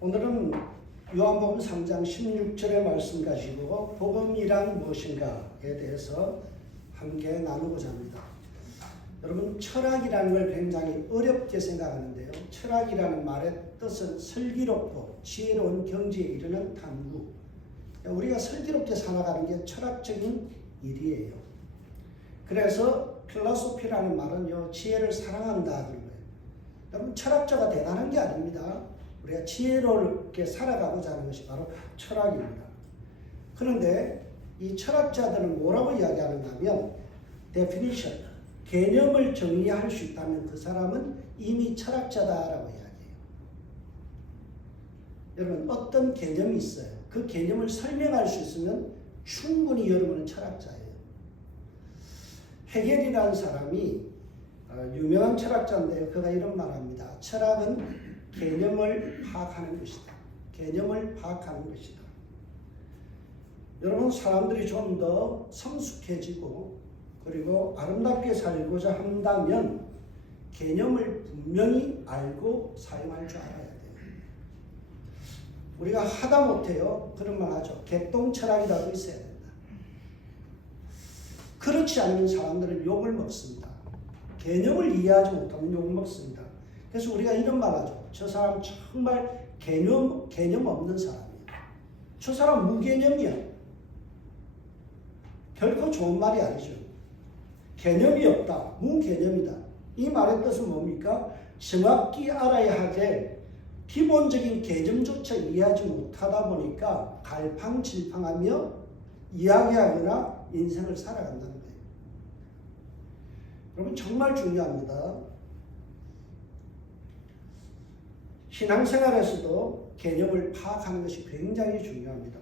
오늘은 요한복음 3장 16절의 말씀 가지고 복음이란 무엇인가에 대해서 함께 나누고자 합니다. 여러분, 철학이라는 걸 굉장히 어렵게 생각하는데요. 철학이라는 말의 뜻은 슬기롭고 지혜로운 경지에 이르는 탐구. 우리가 슬기롭게 살아가는 게 철학적인 일이에요. 그래서 필로소피라는 말은요, 지혜를 사랑한다 그런 거예요. 여러분, 철학자가 대단한 게 아닙니다. 우리가 지혜롭게 살아가고자 하는 것이 바로 철학입니다. 그런데 이 철학자들은 뭐라고 이야기하는가 하면 definition, 개념을 정의할 수 있다면 그 사람은 이미 철학자다라고 이야기해요. 여러분, 어떤 개념이 있어요. 그 개념을 설명할 수 있으면 충분히 여러분은 철학자예요. 헤겔이라는 사람이 유명한 철학자인데요. 그가 이런 말합니다. 철학은 개념을 파악하는 것이다. 개념을 파악하는 것이다. 여러분, 사람들이 좀 더 성숙해지고 그리고 아름답게 살고자 한다면 개념을 분명히 알고 사용할 줄 알아야 돼요. 우리가 하다 못해요. 그런 말 하죠. 개똥철학이라도 있어야 된다. 그렇지 않은 사람들은 욕을 먹습니다. 개념을 이해하지 못하면 욕을 먹습니다. 그래서 우리가 이런 말 하죠. 저 사람 정말 개념 없는 사람이에요. 저 사람 무개념이야. 결코 좋은 말이 아니죠. 개념이 없다. 무개념이다. 이 말의 뜻은 뭡니까? 정확히 알아야 할 기본적인 개념조차 이해하지 못하다 보니까 갈팡질팡하며 이야기하거나 인생을 살아간다는 거예요. 여러분, 정말 중요합니다. 신앙생활에서도 개념을 파악하는 것이 굉장히 중요합니다.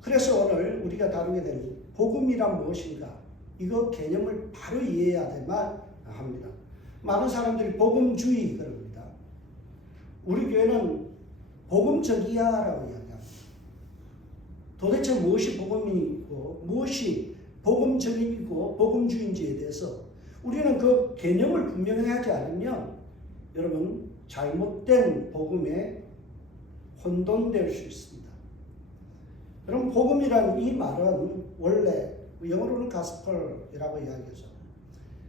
그래서 오늘 우리가 다루게 되는 복음이란 무엇인가? 이거 개념을 바로 이해해야만 합니다. 많은 사람들이 복음주의 그럽니다. 우리 교회는 복음적이야라고 이야기합니다. 도대체 무엇이 복음이고 무엇이 복음적이고 복음주의인지에 대해서 우리는 그 개념을 분명히 하지 않으면 여러분, 잘못된 복음에 혼돈될 수 있습니다. 여러분, 복음이란 이 말은 원래 영어로는 가스펠이라고 이야기하죠.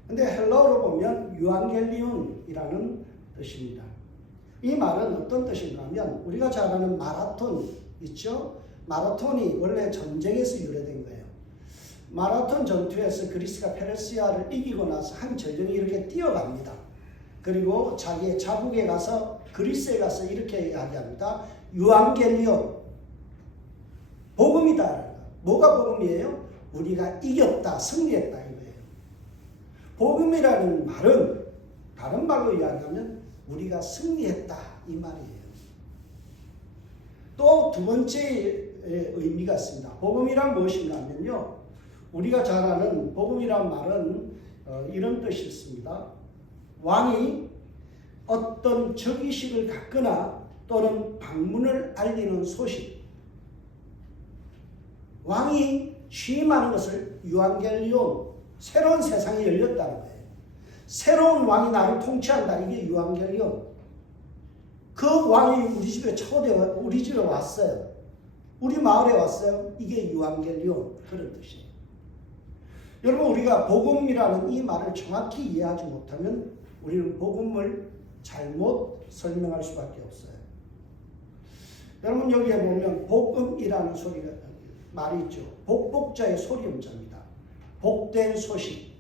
근데 헬라어로 보면 유앙겔리온이라는 뜻입니다. 이 말은 어떤 뜻인가 하면 우리가 잘 아는 마라톤 있죠? 마라톤이 원래 전쟁에서 유래된 거예요. 마라톤 전투에서 그리스가 페르시아를 이기고 나서 한 전령이 이렇게 뛰어갑니다. 그리고 자기의 자국에 가서 그리스에 가서 이렇게 이야기합니다. 유앙겔리온, 복음이다. 뭐가 복음이에요? 우리가 이겼다, 승리했다 이거예요. 복음이라는 말은 다른 말로 이야기하면 우리가 승리했다 이 말이에요. 또 두 번째 의미가 있습니다. 복음이란 무엇인가 하면요, 우리가 잘 아는 복음이란 말은 이런 뜻이 있습니다. 왕이 어떤 즉위식을 갖거나 또는 방문을 알리는 소식, 왕이 취임하는 것을 유앙겔리온, 새로운 세상이 열렸다는 거예요. 새로운 왕이 나를 통치한다. 이게 유앙겔리온. 그 왕이 우리 집에 우리 집에 왔어요. 우리 마을에 왔어요. 이게 유앙겔리온. 그런 뜻이에요. 여러분, 우리가 복음이라는 이 말을 정확히 이해하지 못하면 우리는 복음을 잘못 설명할 수밖에 없어요. 여러분, 여기에 보면 복음이라는 말이 있죠. 복복자의 소리음자입니다. 복된 소식.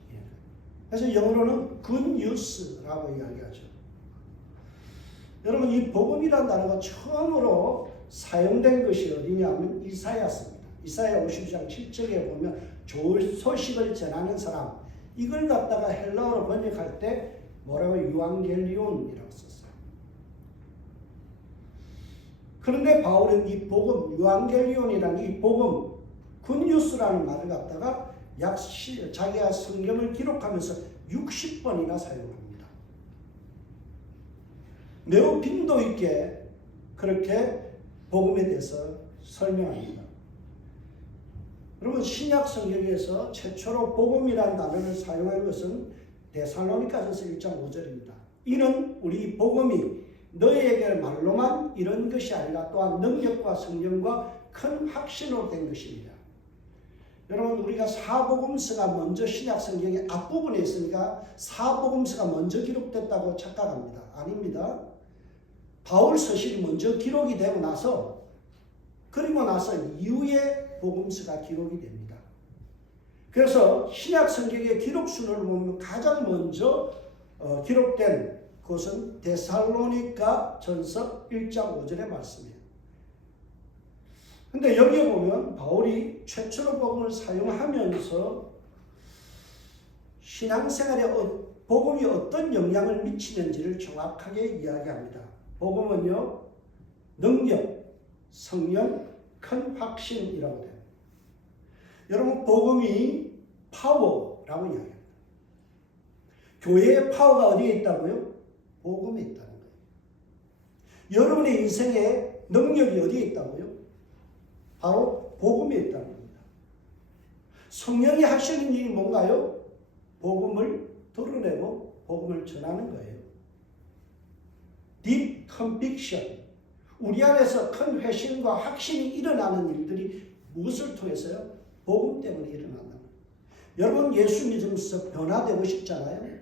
그래서 영어로는 good news라고 이야기하죠. 여러분, 이 복음이라는 단어가 처음으로 사용된 것이 어디냐면 이사야서입니다. 이사야 50장 7절에 보면 좋은 소식을 전하는 사람, 이걸 갖다가 헬라어로 번역할 때 뭐라고 유앙겔리온이라고 썼어요. 그런데 바울은 이 복음, 유앙겔리온이라는 이 복음, 굿뉴스라는 말을 갖다가 자기가 성경을 기록하면서 60번이나 사용합니다. 매우 빈도 있게 그렇게 복음에 대해서 설명합니다. 여러분, 신약 성경에서 최초로 복음이라는 단어를 사용한 것은 데살로니가전서 1장 5절입니다. 이는 우리 복음이 너희에게 말로만 이런 것이 아니라 또한 능력과 성령과 큰 확신으로 된 것입니다. 여러분, 우리가 사복음서가 먼저 신약 성경의 앞부분에 있으니까 사복음서가 먼저 기록됐다고 착각합니다. 아닙니다. 바울 서신이 먼저 기록이 되고 나서 그리고 나서 이후에 복음서가 기록이 됩니다. 그래서 신약 성경의 기록순을 보면 가장 먼저 기록된 것은 데살로니가 전서 1장 5절의 말씀이에요. 근데 여기에 보면 바울이 최초로 복음을 사용하면서 신앙생활에 복음이 어떤 영향을 미치는지를 정확하게 이야기합니다. 복음은요, 능력, 성령, 큰 확신이라고 돼요. 여러분, 복음이 파워라고 이야기합니다. 교회의 파워가 어디에 있다고요? 복음에 있다는 거예요. 여러분의 인생에 능력이 어디에 있다고요? 바로 복음에 있다는 겁니다. 성령이 하시는 일이 뭔가요? 복음을 드러내고 복음을 전하는 거예요. Deep conviction. 우리 안에서 큰 회심과 확신이 일어나는 일들이 무엇을 통해서요? 복음 때문에 일어난다는 거예요. 여러분, 예수 믿으면서 변화되고 싶잖아요.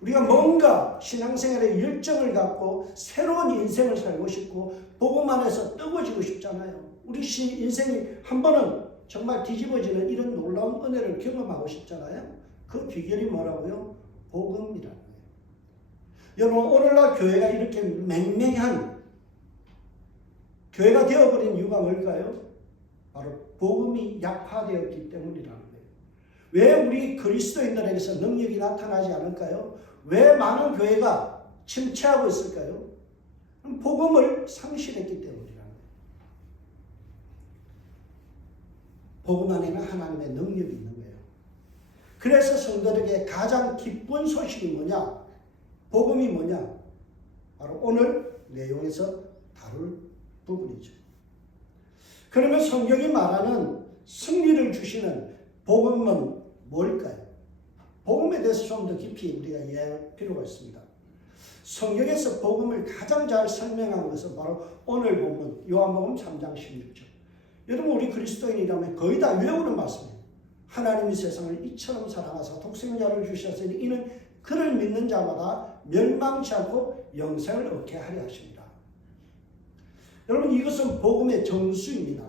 우리가 뭔가 신앙생활에 열정을 갖고 새로운 인생을 살고 싶고 복음 안에서 뜨거워지고 싶잖아요. 우리 인생이 한 번은 정말 뒤집어지는 이런 놀라운 은혜를 경험하고 싶잖아요. 그 비결이 뭐라고요? 복음이라는 거예요. 여러분, 오늘날 교회가 이렇게 맹맹한 교회가 되어버린 이유가 뭘까요? 바로 복음이 약화되었기 때문이라는 거예요. 왜 우리 그리스도인들에게서 능력이 나타나지 않을까요? 왜 많은 교회가 침체하고 있을까요? 복음을 상실했기 때문이라는 거예요. 복음 안에는 하나님의 능력이 있는 거예요. 그래서 성도들에게 가장 기쁜 소식이 뭐냐? 복음이 뭐냐? 바로 오늘 내용에서 다룰 부분이죠. 그러면 성경이 말하는 승리를 주시는 복음은 뭘까요? 복음에 대해서 좀 더 깊이 우리가 이해할 필요가 있습니다. 성경에서 복음을 가장 잘 설명한 것은 바로 오늘 본문 요한복음 3장 16절. 여러분, 우리 그리스도인이라면 거의 다 외우는 말씀이에요. 하나님이 세상을 이처럼 사랑하사 독생자를 주셨으니 이는 그를 믿는 자마다 멸망치 않고 영생을 얻게 하려 하십니다. 여러분, 이것은 복음의 정수입니다.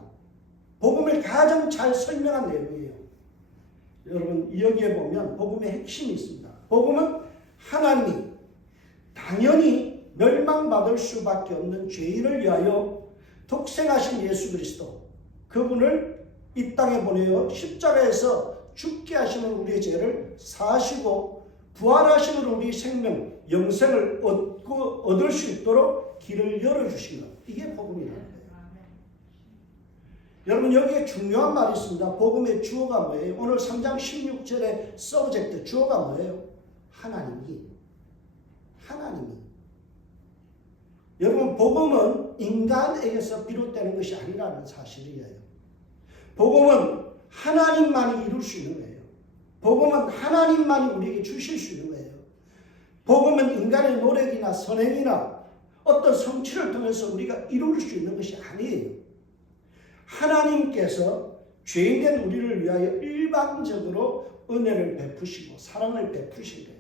복음을 가장 잘 설명한 내용이에요. 여러분, 여기에 보면 복음의 핵심이 있습니다. 복음은 하나님이 당연히 멸망받을 수밖에 없는 죄인을 위하여 독생하신 예수 그리스도, 그분을 이 땅에 보내어 십자가에서 죽게 하시는 우리의 죄를 사하시고 부활하시는 우리 생명, 영생을 얻을 수 있도록 길을 열어주신 것. 이게 복음이라는 거예요. 여러분, 여기에 중요한 말이 있습니다. 복음의 주어가 뭐예요? 오늘 3장 16절의 서브젝트 주어가 뭐예요? 하나님이. 여러분, 복음은 인간에게서 비롯되는 것이 아니라는 사실이에요. 복음은 하나님만이 이룰 수 있는 거예요. 복음은 하나님만이 우리에게 주실 수 있는 거예요. 복음은 인간의 노력이나 선행이나 어떤 성취를 통해서 우리가 이룰 수 있는 것이 아니에요. 하나님께서 죄인된 우리를 위하여 일방적으로 은혜를 베푸시고 사랑을 베푸신 거예요.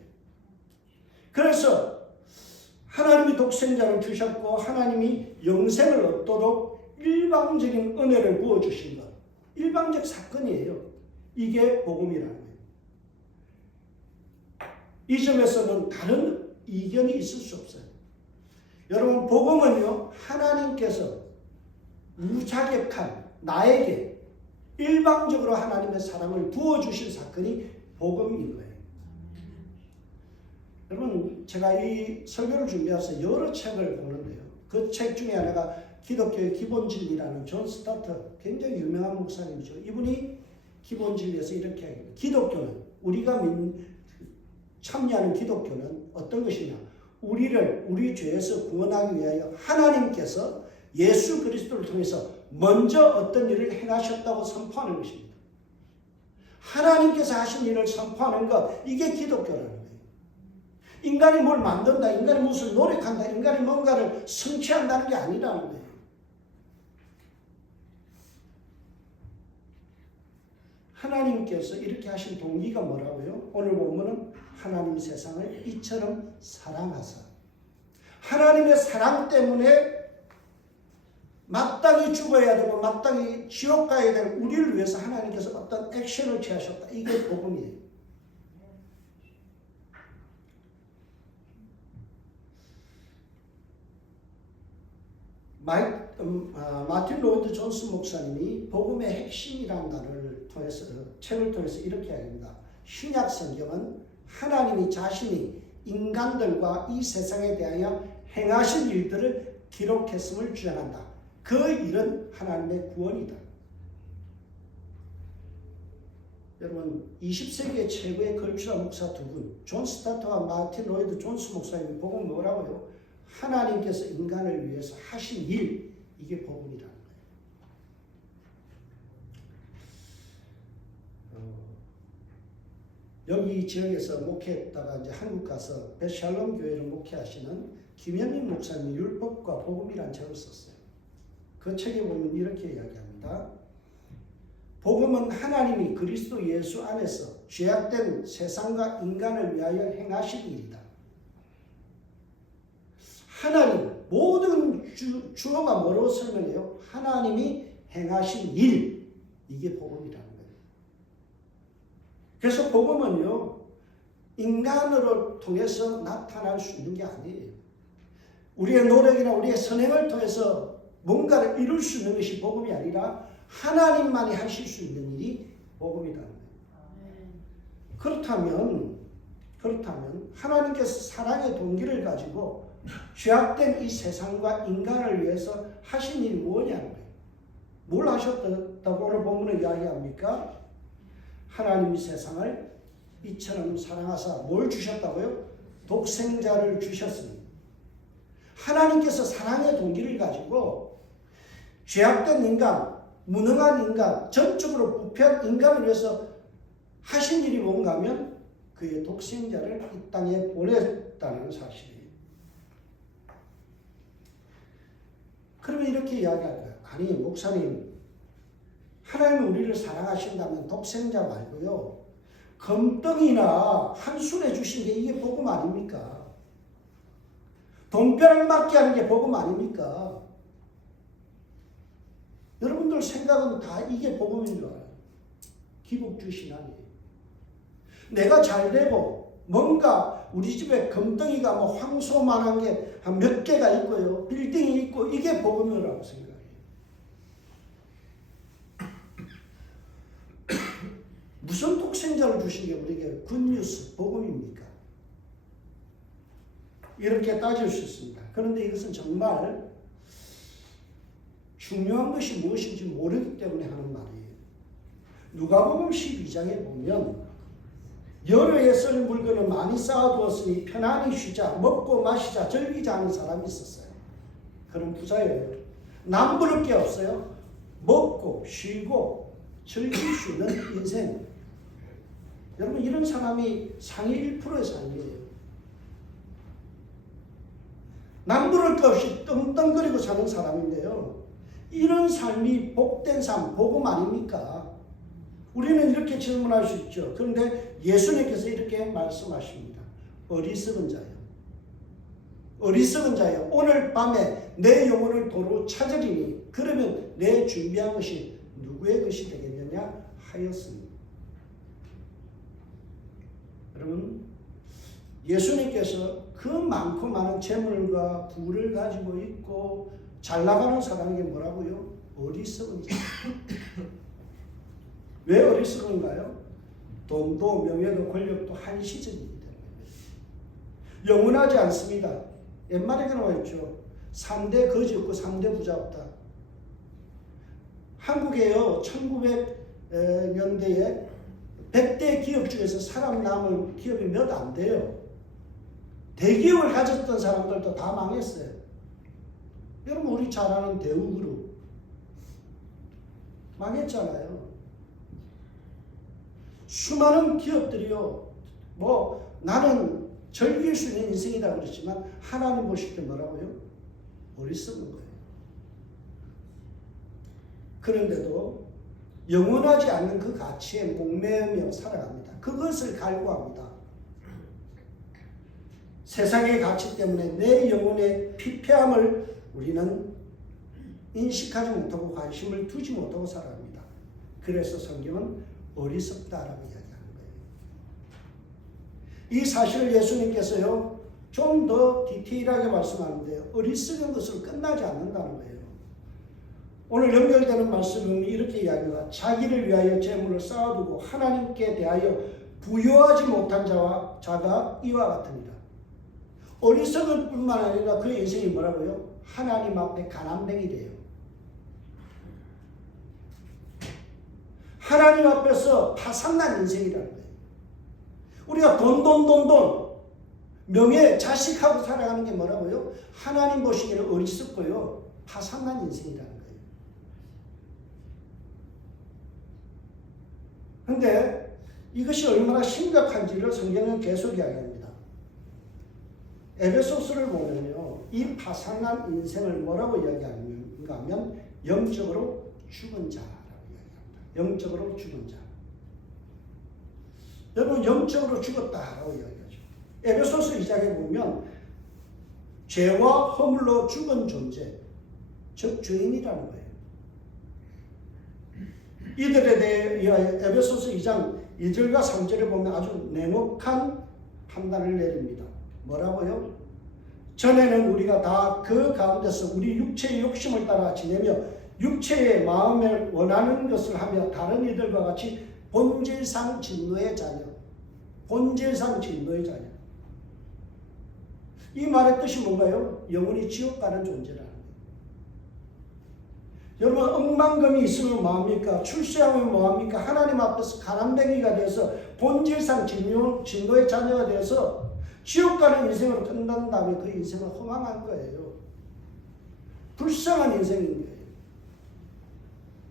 그래서 하나님이 독생자를 주셨고 하나님이 영생을 얻도록 일방적인 은혜를 부어주신 것. 일방적 사건이에요. 이게 복음이라는 거예요. 이 점에서는 다른 이견이 있을 수 없어요. 여러분, 복음은요, 하나님께서 무자격한 나에게 일방적으로 하나님의 사랑을 부어주신 사건이 복음인 거예요. 여러분, 제가 이 설교를 준비해서 여러 책을 보는데요. 그 책 중에 하나가 기독교의 기본 진리라는 존 스타터, 굉장히 유명한 목사님이죠. 이분이 기본 진리에서 이렇게 합니다. 기독교는, 우리가 참여하는 기독교는 어떤 것이냐? 우리를 우리 죄에서 구원하기 위하여 하나님께서 예수 그리스도를 통해서 먼저 어떤 일을 행하셨다고 선포하는 것입니다. 하나님께서 하신 일을 선포하는 것, 이게 기독교라는 거예요. 인간이 뭘 만든다, 인간이 무엇을 노력한다, 인간이 뭔가를 성취한다는 게 아니라는 거예요. 하나님께서 이렇게 하신 동기가 뭐라고요? 오늘 본문은 하나님 세상을 이처럼 사랑하사, 하나님의 사랑 때문에 마땅히 죽어야 되고 마땅히 지옥 가야 될 우리를 위해서 하나님께서 어떤 액션을 취하셨다. 이게 복음이에요. 마틴 로이드 존스 목사님이 복음의 핵심이라는 단어를 통해서, 책을 통해서 이렇게 이야기합니다. 신약 성경은 하나님이 자신이 인간들과 이 세상에 대하여 행하신 일들을 기록했음을 주장한다. 그 일은 하나님의 구원이다. 여러분, 20세기의 최고의 걸출한 목사 두 분, 존 스타트와 마틴 로이드 존스 목사님이 복음 뭐라고요? 하나님께서 인간을 위해서 하신 일, 이게 복음이라는 거예요. 여기 지역에서 목회했다가 이제 한국 가서 베샬롬 교회를 목회하시는 김현민 목사님이 율법과 복음이라는 책을 썼어요. 그 책에 보면 이렇게 이야기합니다. 복음은 하나님이 그리스도 예수 안에서 죄악된 세상과 인간을 위하여 행하신 일이다. 하나님, 모든 주어가 뭐로 설명해요? 하나님이 행하신 일, 이게 복음이라는 거예요. 그래서 복음은요, 인간으로 통해서 나타날 수 있는 게 아니에요. 우리의 노력이나 우리의 선행을 통해서 뭔가를 이룰 수 있는 것이 복음이 아니라 하나님만이 하실 수 있는 일이 복음이라는 거예요. 그렇다면 하나님께서 사랑의 동기를 가지고 죄악된 이 세상과 인간을 위해서 하신 일이 뭐냐는 거예요. 뭘 하셨다고 오늘 본문은 이야기합니까? 하나님이 세상을 이처럼 사랑하사 뭘 주셨다고요? 독생자를 주셨습니다. 하나님께서 사랑의 동기를 가지고 죄악된 인간, 무능한 인간, 전적으로 부패한 인간을 위해서 하신 일이 뭔가 하면 그의 독생자를 이 땅에 보냈다는 사실이에요. 그러면 이렇게 이야기할 거예요. 아니, 목사님, 하나님은 우리를 사랑하신다면 독생자 말고요, 금덩이나 한순에 주신 게 이게 복음 아닙니까? 돈벼락 맞게 하는 게 복음 아닙니까? 여러분들 생각은 다 이게 복음인 줄 알아요. 기복주신하니. 내가 잘 되고 뭔가 우리 집에 금덩이가 뭐 황소만한 게 한 몇 개가 있고요, 빌딩이 있고, 이게 복음이라고 생각해요. 무슨 독생자를 주신 게 우리에게 굿뉴스, 복음입니까? 이렇게 따질 수 있습니다. 그런데 이것은 정말 중요한 것이 무엇인지 모르기 때문에 하는 말이에요. 누가복음 12장에 보면 여러에 쓸 물건을 많이 쌓아두었으니 편안히 쉬자, 먹고 마시자, 즐기자 하는 사람이 있었어요. 그런 부자예요. 남부를 게 없어요. 먹고 쉬고 즐길 수 있는 인생. 여러분, 이런 사람이 상위 1%의 삶이에요. 남부를 것 없이 떵떵거리고 사는 사람인데요, 이런 삶이 복된 삶, 복음 아닙니까? 우리는 이렇게 질문할 수 있죠. 그런데 예수님께서 이렇게 말씀하십니다. 어리석은 자요. 어리석은 자요. 오늘 밤에 내 영혼을 도로 찾으리니 그러면 내 준비한 것이 누구의 것이 되겠느냐 하였습니다. 여러분, 예수님께서 그 많고 많은 재물과 부를 가지고 있고 잘 나가는 사람에게 뭐라고요? 어리석은 자. 왜 어리석은가요? 돈도 명예도 권력도 한시적이기 때문에. 영원하지 않습니다. 옛말에 그런 거 있죠. 3대 거지 없고 3대 부자 없다. 한국에요, 1900년대에 100대 기업 중에서 살아남은 기업이 몇 안 돼요. 대기업을 가졌던 사람들도 다 망했어요. 여러분, 우리 잘 아는 대우그룹 망했잖아요. 수많은 기업들이요, 나는 즐길 수 있는 인생이다 그랬지만 하나님 보실 때 뭐라고요? 어리석은 거예요. 그런데도 영원하지 않는 그 가치에 목매며 살아갑니다. 그것을 갈구합니다. 세상의 가치 때문에 내 영혼의 피폐함을 우리는 인식하지 못하고 관심을 두지 못하고 살아갑니다. 그래서 성경은 어리석다라고 이야기하는 거예요. 이 사실을 예수님께서요 좀 더 디테일하게 말씀하는데 어리석은 것으로 끝나지 않는다는 거예요. 오늘 연결되는 말씀은 이렇게 이야기합니다. 자기를 위하여 재물을 쌓아두고 하나님께 대하여 부여하지 못한 자가 이와 같으니라. 어리석은 뿐만 아니라 그의 인생이 뭐라고요? 하나님 앞에 가난뱅이래요. 하나님 앞에서 파산난 인생이라는 거예요. 우리가 돈, 명예, 자식하고 살아가는 게 뭐라고요? 하나님 보시기에는 어리석고요. 파산난 인생이라는 거예요. 그런데 이것이 얼마나 심각한지를 성경은 계속 이야기합니다. 에베소서를 보면요. 이 파산난 인생을 뭐라고 이야기하는가 하면 영적으로 죽은 자라고 이야기합니다. 영적으로 죽은 자. 여러분 영적으로 죽었다라고 이야기하죠. 에베소서 2장에 보면 죄와 허물로 죽은 존재, 즉 죄인이라는 거예요. 이들에 대해 에베소서 2장 2절과 3절에 보면 아주 냉혹한 판단을 내립니다. 뭐라고요? 전에는 우리가 다 그 가운데서 우리 육체의 욕심을 따라 지내며 육체의 마음에 원하는 것을 하며 다른 이들과 같이 본질상 진노의 자녀. 본질상 진노의 자녀. 이 말의 뜻이 뭔가요? 영원히 지옥 가는 존재라는 거예요. 여러분 억만금이 있으면 뭐합니까? 출세하면 뭐합니까? 하나님 앞에서 가난뱅이가 돼서 본질상 진노의 자녀가 돼서 지옥 가는 인생으로 끝난 다음에 그 인생은 허망한 거예요. 불쌍한 인생인 거예요.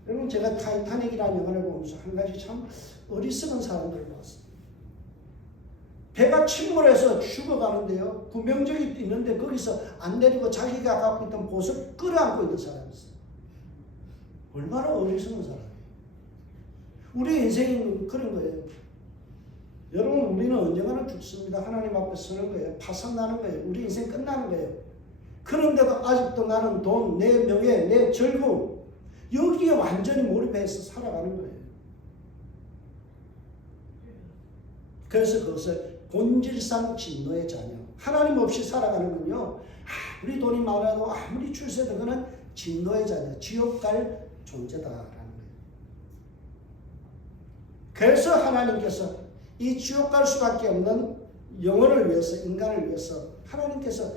여러분 제가 타이타닉이라는 영화를 보면서 한 가지 참 어리석은 사람들을 봤어요. 배가 침몰해서 죽어가는데요. 구명정이 있는데 거기서 안 내리고 자기가 갖고 있던 보석을 끌어안고 있는 사람이 있어요. 얼마나 어리석은 사람이에요. 우리 인생은 그런 거예요. 여러분 우리는 언젠가는 죽습니다. 하나님 앞에 서는 거예요. 파산나는 거예요. 우리 인생 끝나는 거예요. 그런데도 아직도 나는 돈, 내 명예, 내 즐거움 여기에 완전히 몰입해서 살아가는 거예요. 그래서 그것을 본질상 진노의 자녀. 하나님 없이 살아가는 건요. 아무리 돈이 많아도 아무리 출세도 그는 진노의 자녀. 지옥 갈 존재다라는 거예요. 그래서 하나님께서 이 지옥 갈 수밖에 없는 영혼을 위해서 인간을 위해서 하나님께서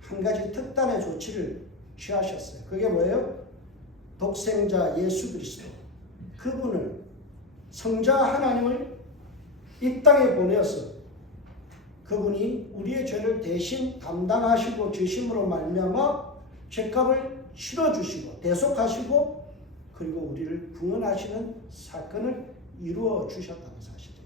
한 가지 특단의 조치를 취하셨어요. 그게 뭐예요? 독생자 예수 그리스도 그분을 성자 하나님을 이 땅에 보내어서 그분이 우리의 죄를 대신 담당하시고 주심으로 말미암아 죄값을 치러주시고 대속하시고 그리고 우리를 구원하시는 사건을 이루어 주셨다는 사실이에요.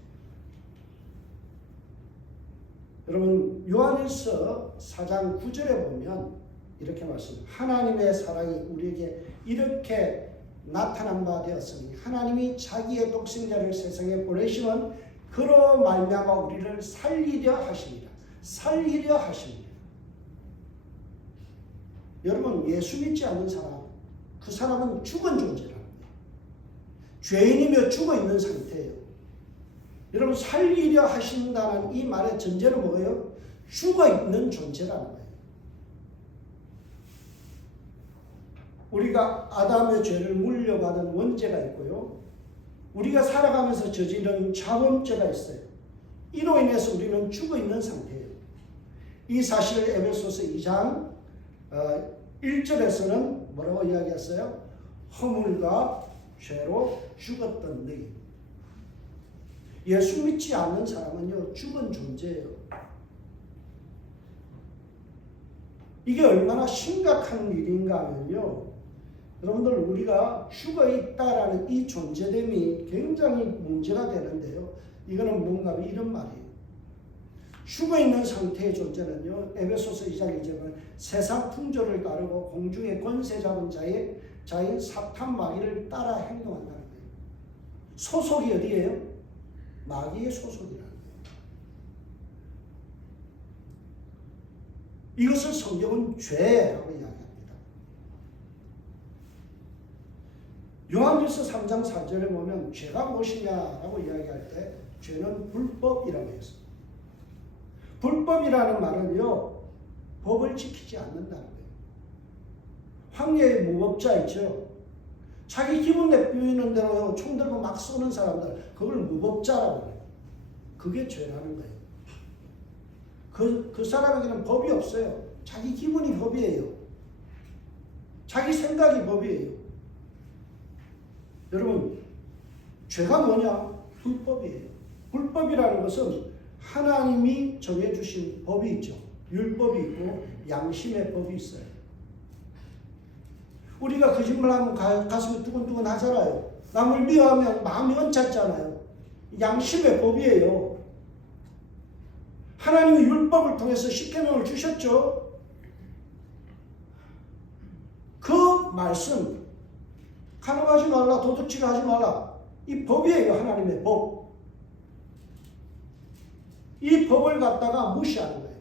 여러분 요한일서 4장 9절에 보면 이렇게 말씀합니다. 하나님의 사랑이 우리에게 이렇게 나타난 바 되었으니 하나님이 자기의 독생자를 세상에 보내시면 그로 말미암아 우리를 살리려 하십니다. 살리려 하십니다. 여러분 예수 믿지 않는 사람 그 사람은 죽은 존재라는 거예요. 죄인이며 죽어있는 상태예요. 여러분 살리려 하신다는 이 말의 전제는 뭐예요? 죽어있는 존재라는 거예요. 우리가 아담의 죄를 물려받은 원죄가 있고요. 우리가 살아가면서 저지른 자범죄가 있어요. 이로 인해서 우리는 죽어있는 상태예요. 이 사실을 에베소서 2장 1절에서는 뭐라고 이야기했어요? 허물과 죄로 죽었던 너희. 예수 믿지 않는 사람은요 죽은 존재예요. 이게 얼마나 심각한 일인가 하면요. 여러분들 우리가 죽어있다라는 이 존재됨이 굉장히 문제가 되는데요. 이거는 뭔가 이런 말이에요. 죽어있는 상태의 존재는요, 에베소서 2장 2절은 세상 풍조를 따르고 공중의 권세 잡은 자인 사탄 마귀를 따라 행동한다는 거예요. 소속이 어디예요? 마귀의 소속이라는 거예요. 이것을 성경은 죄라고 이야기합니다. 요한일서 3장 4절에 보면 죄가 무엇이냐라고 이야기할 때 죄는 불법이라고 했습니다. 불법이라는 말은요, 법을 지키지 않는다는 거예요. 황야의 무법자 있죠. 자기 기분 내비우는 대로 총 들고 막 쏘는 사람들, 그걸 무법자라고 해요. 그게 죄라는 거예요. 그 사람에게는 법이 없어요. 자기 기분이 법이에요. 자기 생각이 법이에요. 여러분, 죄가 뭐냐? 불법이에요. 불법이라는 것은 하나님이 정해주신 법이 있죠. 율법이 있고 양심의 법이 있어요. 우리가 거짓말하면 가슴이 두근두근 하잖아요. 남을 미워하면 마음이 언짢잖아요. 양심의 법이에요. 하나님이 율법을 통해서 십계명을 주셨죠. 그 말씀, 간음하지 말라, 도둑질 하지 말라, 이 법이에요. 하나님의 법. 이 법을 갖다가 무시하는 거예요.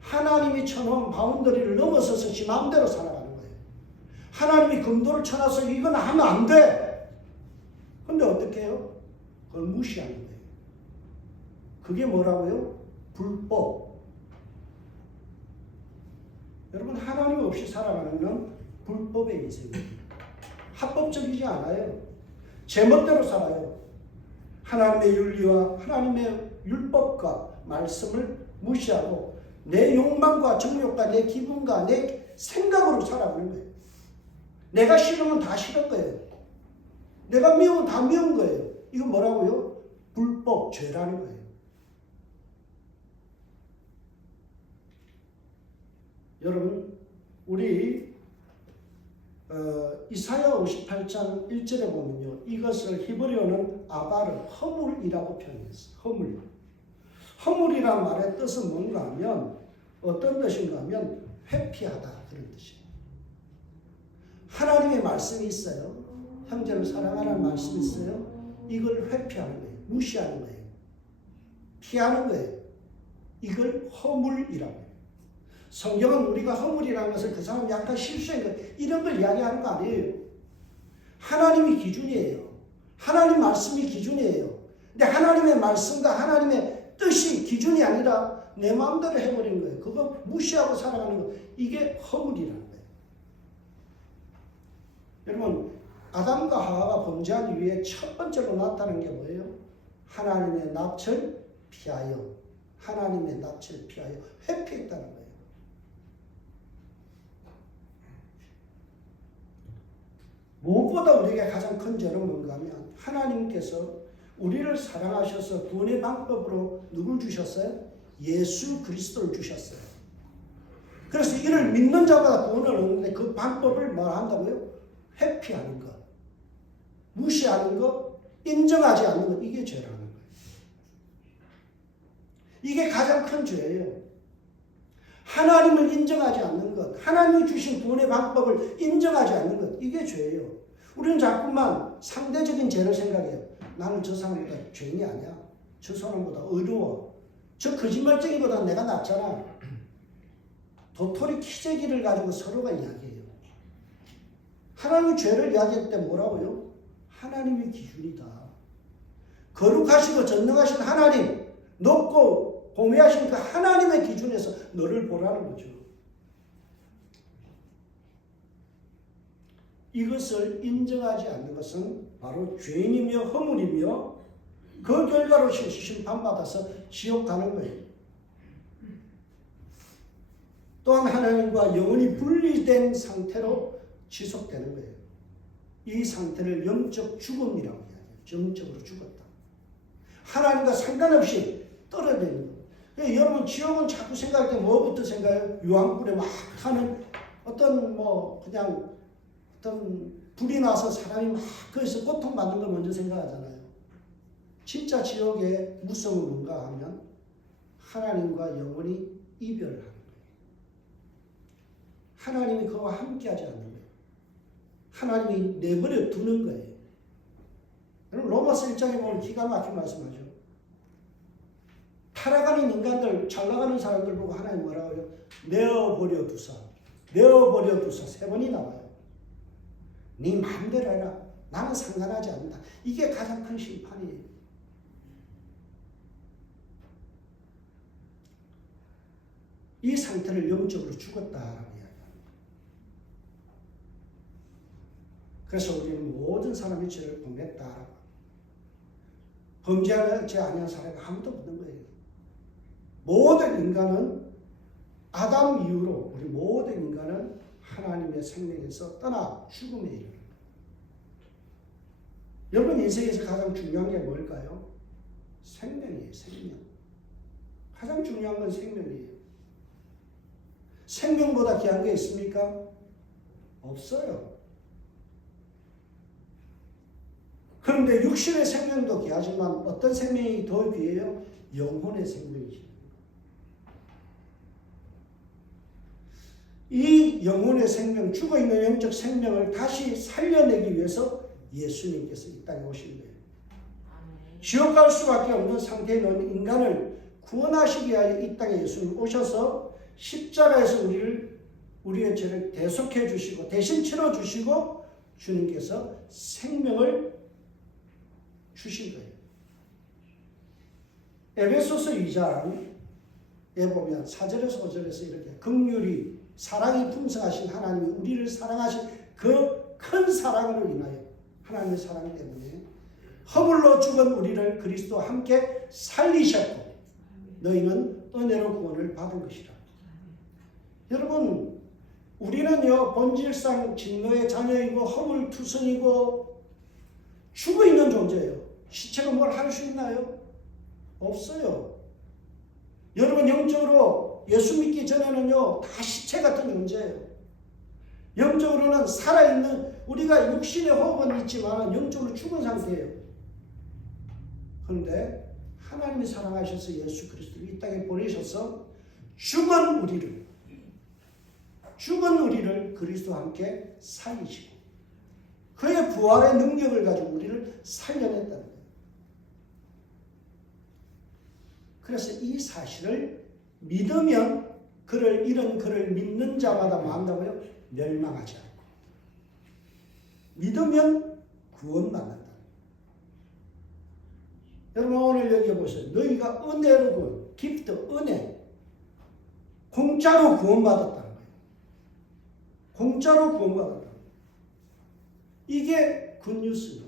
하나님이 쳐놓은 바운더리를 넘어서서 지 마음대로 살아가는 거예요. 하나님이 금도를 쳐놔서 이건 하면 안 돼. 근데 어떻게 해요? 그걸 무시하는 거예요. 그게 뭐라고요? 불법. 여러분, 하나님 없이 살아가는 건 불법의 인생입니다. 합법적이지 않아요. 제멋대로 살아요. 하나님의 윤리와 하나님의 율법과 말씀을 무시하고 내 욕망과 정욕과 내 기분과 내 생각으로 살아가는 거예요. 내가 싫으면 다 싫은 거예요. 내가 미우면 다 미운 거예요. 이거 뭐라고요? 불법, 죄라는 거예요. 여러분, 우리 이사야 58장 1절에 보면요, 이것을 히브리어는 아바르, 허물이라고 표현했어요. 허물. 허물이란 말의 뜻은 뭔가 하면, 어떤 뜻인가 하면 회피하다, 그런 뜻이에요. 하나님의 말씀이 있어요. 형제를 사랑하라는 말씀이 있어요. 이걸 회피하는 거예요. 무시하는 거예요. 피하는 거예요. 이걸 허물이라고 해요. 성경은 우리가 허물이라는 것을 그 사람이 약간 실수한 것, 이런 걸 이야기하는 거 아니에요. 하나님이 기준이에요. 하나님 말씀이 기준이에요. 근데 하나님의 말씀과 하나님의 뜻이 기준이 아니라 내 마음대로 해버리는 거예요. 그거 무시하고 살아가는 거, 이게 허물이라는 거예요. 여러분, 아담과 하와가 범죄한 이후에 첫 번째로 나타난 게 뭐예요? 하나님의 낯을 피하여, 하나님의 낯을 피하여 회피했다는 거예요. 무엇보다 우리에게 가장 큰 죄는 뭔가 하면, 하나님께서 우리를 사랑하셔서 구원의 방법으로 누굴 주셨어요? 예수 그리스도를 주셨어요. 그래서 이를 믿는 자마다 구원을 얻는데 그 방법을 뭐라 한다고요? 회피하는 것, 무시하는 것, 인정하지 않는 것, 이게 죄라는 거예요. 이게 가장 큰 죄예요. 하나님을 인정하지 않는 것, 하나님이 주신 구원의 방법을 인정하지 않는 것, 이게 죄예요. 우리는 자꾸만 상대적인 죄를 생각해요. 나는 저 사람보다 죄인이 아니야. 저 사람보다 어려워. 저 거짓말쟁이보다 내가 낫잖아. 도토리 키재기를 가지고 서로가 이야기해요. 하나님의 죄를 이야기할 때 뭐라고요? 하나님의 기준이다. 거룩하시고 전능하신 하나님, 높고 고매하신 그 하나님의 기준에서 너를 보라는 거죠. 이것을 인정하지 않는 것은 바로 죄인이며 허물이며 그 결과로 심판받아서 지옥 가는 거예요. 또한 하나님과 영원히 분리된 상태로 지속되는 거예요. 이 상태를 영적 죽음이라고 이야기해요. 영적으로 죽었다. 하나님과 상관없이 떨어지는 거예요. 여러분, 지옥은 자꾸 생각할 때 뭐부터 생각해요? 유황불에 막 타는 어떤 그냥 어떤 불이 나서 사람이 막 거기서 고통받는 걸 먼저 생각하잖아요. 진짜 지옥의 무서움은 뭔가 하면 하나님과 영원히 이별을 하는 거예요. 하나님이 그와 함께하지 않는 거예요. 하나님이 내버려 두는 거예요. 여러분 로마서 1장에 보면 기가 막힌 말씀하죠. 타락하는 인간들, 잘 나가는 사람들 보고 하나님 뭐라고 해요? 내어버려 두사. 내어버려 두사. 3번이 나와요. 네 마음대로 해라. 나는 상관하지 않는다. 이게 가장 큰 심판이에요. 이 상태를 영적으로 죽었다라고 이야기합니다. 그래서 우리는 모든 사람이 죄를 범했다. 범죄하지 아니한 사람이 아무도 없는 거예요. 모든 인간은 아담 이후로 우리 모든 인간은 하나님의 생명에서 떠나 죽음에 이르는 거예요. 여러분 인생에서 가장 중요한 게 뭘까요? 생명이에요. 생명. 가장 중요한 건 생명이에요. 생명보다 귀한 게 있습니까? 없어요. 그런데 육신의 생명도 귀하지만 어떤 생명이 더 귀해요? 영혼의 생명이죠. 이 영혼의 생명, 죽어있는 영적 생명을 다시 살려내기 위해서 예수님께서 이 땅에 오신 거예요. 지옥 갈 수밖에 없는 상태에 놓인 인간을 구원하시기 위하여 이 땅에 예수님 오셔서 십자가에서 우리의 죄를 대속해 주시고 대신 치러 주시고 주님께서 생명을 주신 거예요. 에베소서 2장에 보면 4절에서 5절에서 이렇게 긍휼히 사랑이 풍성하신 하나님이 우리를 사랑하신 그 큰 사랑으로 인하여 하나님의 사랑 때문에 허물로 죽은 우리를 그리스도와 함께 살리셨고 너희는 은혜로 구원을 받은 것이라. 여러분 우리는요 본질상 진노의 자녀이고 허물투성이고 죽어있는 존재예요. 시체가 뭘 할 수 있나요? 없어요. 여러분 영적으로 예수 믿기 전에는요 다 시체 같은 존재예요. 영적으로는 살아있는 우리가 육신의 호흡은 있지만 영적으로 죽은 상태예요. 그런데 하나님이 사랑하셔서 예수 그리스도를 이 땅에 보내셔서 죽은 우리를 그리스도와 함께 살리시고 그의 부활의 능력을 가지고 우리를 살려냈다는 거예요. 그래서 이 사실을 믿으면 이런 그를 믿는 자마다 마음다고요? 멸망하지 않고 믿으면 구원받는다. 여러분 오늘 여기 보세요. 너희가 은혜로 구원, 기프트, 은혜 공짜로 구원받았다는 거예요. 공짜로 구원받았다는 거예요. 이게 굿뉴스예요.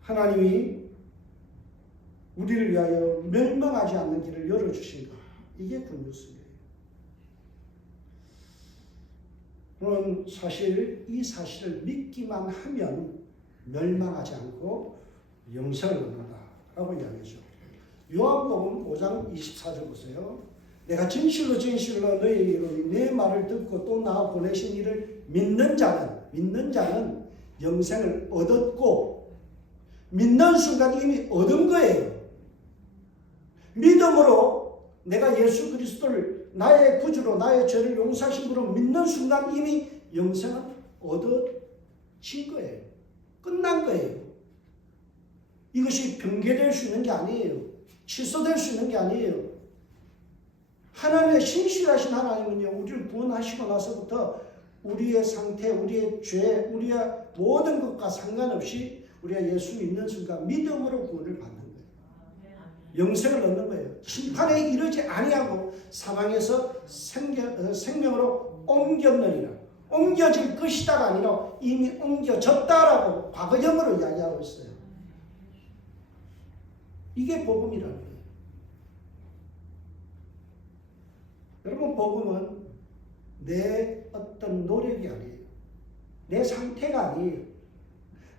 하나님이 우리를 위하여 멸망하지 않는 길을 열어주신 것. 이게 굿뉴스예요. 그럼 사실 이 사실을 믿기만 하면 멸망하지 않고 영생을 얻는다라고 이야기하죠. 요한복음 5장 24절 보세요. 내가 진실로 너희에게로 내 말을 듣고 또 나 보내신 이를 믿는 자는 영생을 얻었고 믿는 순간 이미 얻은 거예요. 믿음으로 내가 예수 그리스도를 나의 구주로 나의 죄를 용서하신 분으로 믿는 순간 이미 영생은 얻어진 거예요. 끝난 거예요. 이것이 변개될 수 있는 게 아니에요. 취소될 수 있는 게 아니에요. 하나님의 신실하신 하나님은요, 우리를 구원하시고 나서부터 우리의 상태, 우리의 죄, 우리의 모든 것과 상관없이 우리가 예수 믿는 순간 믿음으로 구원을 받는 거예요. 영생을 얻는 거예요. 심판에 이르지 아니하고 사망에서 생명으로 옮겼느니라. 옮겨질 것이다가 아니라 이미 옮겨졌다라고 과거형으로 이야기하고 있어요. 이게 복음이라는 거예요. 여러분 복음은 내 어떤 노력이 아니에요. 내 상태가 아니에요.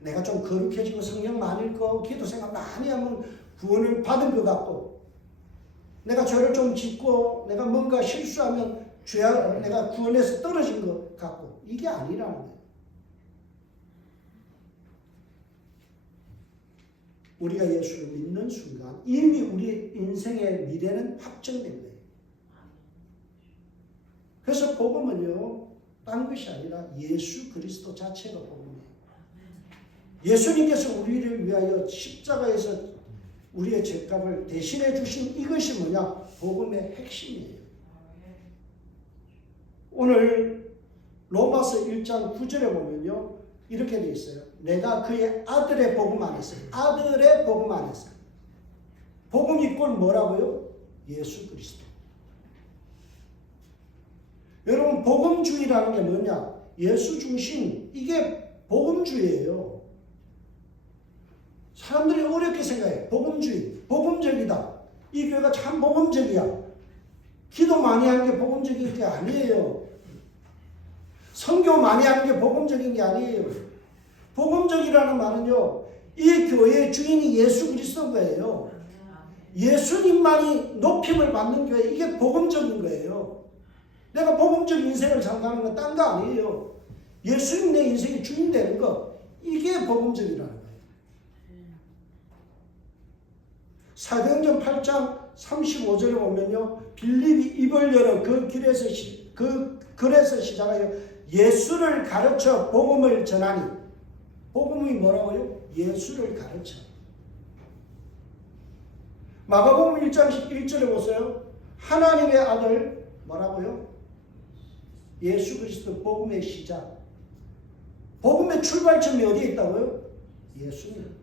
내가 좀 거룩해지고 성령 많이 읽고 기도 생각 많이 하면 구원을 받은 것 같고 내가 죄를 좀 짓고 내가 뭔가 실수하면 내가 구원에서 떨어진 것 같고 이게 아니라는 거예요. 우리가 예수를 믿는 순간 이미 우리 인생의 미래는 확정된 거예요. 그래서 복음은요, 딴 것이 아니라 예수 그리스도 자체가 복음이에요. 예수님께서 우리를 위하여 십자가에서 우리의 죄값을 대신해 주신 이것이 뭐냐? 복음의 핵심이에요. 오늘 로마서 1장 9절에 보면요, 이렇게 되어 있어요. 내가 그의 아들의 복음 안에서, 아들의 복음 안에서. 복음 이꼴 뭐라고요? 예수 그리스도. 여러분, 복음주의라는 게 뭐냐? 예수 중심, 이게 복음주의예요. 사람들이 어렵게 생각해. 복음주의, 복음적이다. 이 교회가 참 복음적이야. 기도 많이 하는 게 복음적인 게 아니에요. 선교 많이 하는 게 복음적인 게 아니에요. 복음적이라는 말은요, 이 교회의 주인이 예수 그리스도인 거예요. 예수님만이 높임을 받는 교회, 이게 복음적인 거예요. 내가 복음적인 인생을 살아가는 건 딴 거 아니에요. 예수님 내 인생의 주인 되는 거, 이게 복음적이라는 거예요. 사도행전 8장 35절에 보면요, 빌립이 입을 열어 그 글에서 시작하여 예수를 가르쳐 복음을 전하니. 복음이 뭐라고요? 예수를 가르쳐. 마가복음 1장 1절에 보세요. 하나님의 아들 뭐라고요? 예수 그리스도 복음의 시작. 복음의 출발점이 어디에 있다고요? 예수님.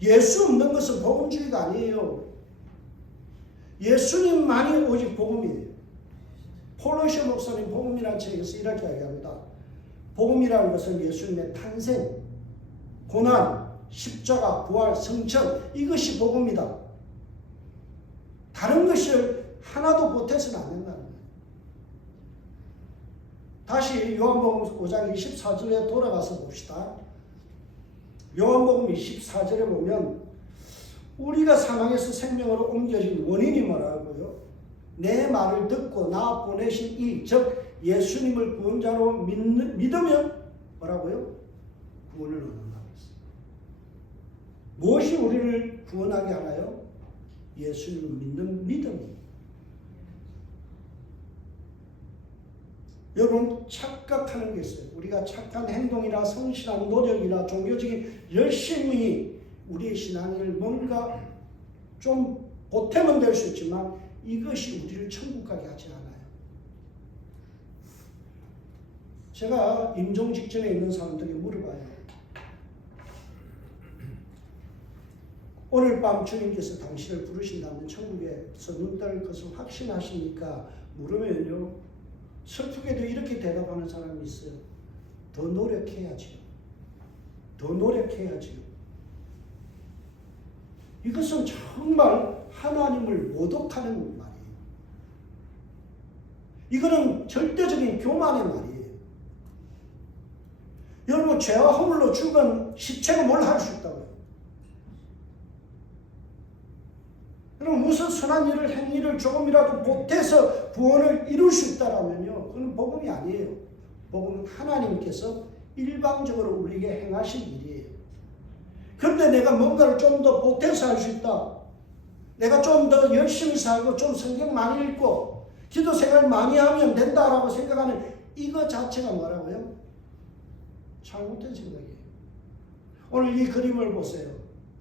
예수 없는 것은 복음주의가 아니에요. 예수님만이 오직 복음이에요. 폴로시오 목사님 복음이라는 책에서 이렇게 이야기합니다. 복음이라는 것은 예수님의 탄생, 고난, 십자가, 부활, 성천, 이것이 복음이다. 다른 것을 하나도 보태서는 안 된다는 거예요. 다시 요한복음 5장 24절에 돌아가서 봅시다. 요한복음 24절에 보면 우리가 사망에서 생명으로 옮겨진 원인이 뭐라고요? 내 말을 듣고 나 보내신 이, 즉 예수님을 구원자로 믿으면 뭐라고요? 구원을 얻는다고 했어요. 무엇이 우리를 구원하게 하나요? 예수님을 믿는 믿음이. 여러분, 착각하는 게 있어요. 우리가 착한 행동이나 성실한 노력이나 종교적인 열심이 우리의 신앙을 뭔가 좀 보탬은 될 수 있지만 이것이 우리를 천국 가게 하지 않아요. 제가 임종 직전에 있는 사람들에게 물어봐요. 오늘 밤 주님께서 당신을 부르신다면 천국에서 눈 뜰 것을 확신하십니까? 물으면요, 슬프게도 이렇게 대답하는 사람이 있어요. 더 노력해야지요. 더 노력해야지요. 이것은 정말 하나님을 모독하는 말이에요. 이거는 절대적인 교만의 말이에요. 여러분, 죄와 허물로 죽은 시체가 뭘 할 수 있다고요? 그럼 무슨 선한 일을, 행위를 조금이라도 보태서 구원을 이룰 수 있다라면요, 그건 복음이 아니에요. 복음은 하나님께서 일방적으로 우리에게 행하신 일이에요. 그런데 내가 뭔가를 좀 더 보태서 할 수 있다. 내가 좀 더 열심히 살고 좀 성경 많이 읽고 기도 생활 많이 하면 된다라고 생각하는 이거 자체가 뭐라고요? 잘못된 생각이에요. 오늘 이 그림을 보세요.